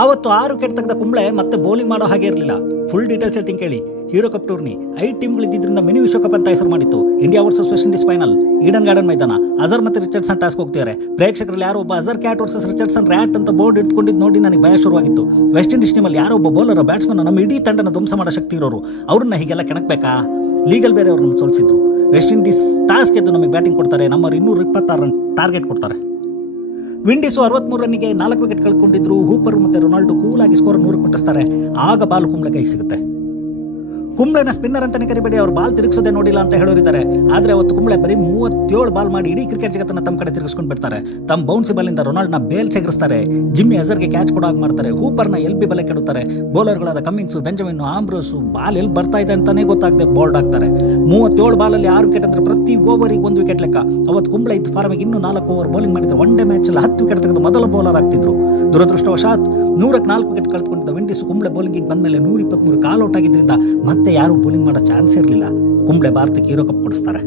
ಆವತ್ತು 6 ವಿಕೆಟ್ ತೆಗೆದ ಕುಂಬ್ಳೆ ಮತ್ತೆ ಬೌಲಿಂಗ್ ಮಾಡೋ ಹಾಗೆ ಇರಲಿಲ್ಲ. ಫುಲ್ ಡೀಟೇಲ್ಸ್ ಹೇಳ್ತೀನಿ ಕೇಳಿ. ಹೀರೋ ಕಪ್ ಟೂರ್ನಿ 5 ಟೀಮ್ಗಳು ಇದ್ದಿದ್ದರಿಂದ ಮಿನಿ ವಿಶ್ವಕಪ್ ಅಂತ ಹೆಸರು ಮಾಡಿತ್ತು. India versus West Indies final, Eden Gardens ಮೈದಾನ. ಅಜರ್ ಮತ್ತೆ ರಿಚರ್ಡ್ಸನ್ ಟಾಸ್ಕ್ ಹೋಗ್ತಿದ್ದಾರೆ. ಪ್ರೇಕ್ಷಕರಲ್ಲಿ ಯಾರೋ ಒಬ್ಬ Azhar cat versus Richardson rat ಅಂತ ಬೋರ್ಡ್ ಇಟ್ಕೊಂಡಿದ್ದು ನೋಡಿ ನನಗೆ ಭಯ ಶುರುವಾಗಿತ್ತು. ವೆಸ್ಟ್ ಇಂಡೀಸ್ ಟೀಮಲ್ಲಿ ಯಾರೋ ಒಬ್ಬ ಬೌಲರ್ ಬ್ಯಾಟ್ಸ್ಮನ್ ನಮ್ಮ ಇಡೀ ತಂಡನ ಧ್ವಂಸ ಮಾಡೋ ಶಕ್ತಿ ಇರೋರು, ಅವ್ರನ್ನ ಹೀಗೆಲ್ಲ ಕೆಣಕ್ಬೇಕಾ? ಲೀಗಲ್ ಬೇರೆ ಅವ್ರನ್ನ ಸೋಲಿಸಿದ್ರು. ವೆಸ್ಟ್ ಇಂಡೀಸ್ ಟಾಸ್ ಗೆದ್ದು ನಮಗೆ ಬ್ಯಾಟಿಂಗ್ ಕೊಡ್ತಾರೆ, ನಮ್ಮವ್ರು 226 ರನ್ ಟಾರ್ಗೆಟ್ ಕೊಡ್ತಾರೆ. ವಿಂಡೀಸು 63 ರನ್ನಿಗೆ 4 ವಿಕೆಟ್ ಕಳ್ಕೊಂಡಿದ್ರು. ಹೂಪರ್ ಮತ್ತೆ ರೊನಾಲ್ಡೋ ಕೂಲಾಗಿ ಸ್ಕೋರ್ 100 ಮುಟ್ಟಿಸ್ತಾರೆ. ಆಗ ಬಾಲ್ ಕುಂಬ್ಳೆ ಕೈಗೆ ಸಿಗುತ್ತೆ. ಕುಂಬ್ಳೆನ ಸ್ಪಿನ್ನರ್ ಅಂತಾನೆ ಕರಿಬೇಡಿ, ಅವ್ರು ಬಾಲ್ ತಿರುಗಿಸೋದೇ ನೋಡಿಲ್ಲ ಅಂತ ಹೇಳೋರಿದ್ದಾರೆ. ಆದರೆ ಅವತ್ತು ಕುಂಬ್ಳೆ ಬರೀ 37 ಬಾಲ್ ಮಾಡಿ ಇಡೀ ಕ್ರಿಕೆಟ್ ಜಗತ್ತನ್ನ ತಮ್ಮ ಕಡೆ ತಿರುಗಿಸ್ಕೊಂಡು ಬಿಡ್ತಾರೆ. ತಮ್ಮ ಬೌನ್ಸಿ ಬಾಲಿಂದ ರೊನಾಲ್ಡ್ನ ಬೇಲ್ ಸೆಗರಿಸ್ತಾರೆ. ಜಿಮ್ಮಿ ಅಜರ್ಗೆ ಕ್ಯಾಚ್ ಕೊಡೋ ಹಾಗೆ ಮಾಡ್ತಾರೆ. ಹೂಪರ್ನ LB ಬಲೆ ಕೆಡುತ್ತಾರೆ. ಬೌಲರ್ಗಳಾದ ಕಮ್ಮಿನ್ಸು, ಬೆಂಜಮಿನ್, ಆಂಬ್ರೋಸು ಬಾಲ್ ಎಲ್ಲಿ ಬರ್ತಾ ಇದೆ ಅಂತಾನೆ ಗೊತ್ತಾಗದೆ ಬೋಲ್ಡ್ ಆಗ್ತಾರೆ. 37 ಬಾಲಲ್ಲಿ 6 ವಿಕೆಟ್ ಅಂದ್ರೆ ಪ್ರತಿ ಓವರಿಗೆ 1 ವಿಕೆಟ್ ಲೆಕ್ಕ. ಅವತ್ತು ಕುಂಬ್ಳೆ ಇದ್ದ ಫಾರ್ಮಿಗೆ ಇನ್ನೂ 4 ಓವರ್ ಬೌಲಿಂಗ್ ಮಾಡಿದ್ರೆ ಒನ್ ಡೇ ಮ್ಯಾಚ್ ಅಲ್ಲಿ 10 ವಿಕೆಟ್ ತೆಗೆದು ಮೊದಲ ಬೌಲರ್ ಆಗ್ತಿದ್ರು. ದುರದೃಷ್ಟವಶಾತ್ 104 ವಿಕೆಟ್ ಕಳೆದುಕೊಂಡಿದ್ದ ವಿಂಡೀಸ್ ಕುಂಬ್ಳೆ ಬೌಲಿಂಗಿಗೆ ಬಂದ್ಮೇಲೆ 123 ಕಾಲ್ ಔಟ್ ಆಗಿದ್ರಿಂದ ಮತ್ತೆ ಯಾರು ಬೌಲಿಂಗ್ ಮಾಡೋ ಚಾನ್ಸ್ ಇರಲಿಲ್ಲ. ಕುಂಬ್ಳೆ ಭಾರತಕ್ಕೆ ಹೀರೋ ಕಪ್ ಕೊಡಿಸ್ತಾರೆ.